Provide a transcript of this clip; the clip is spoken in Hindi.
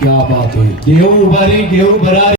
क्या बात हुई? गेहूँ उभारी गेहूँ भरा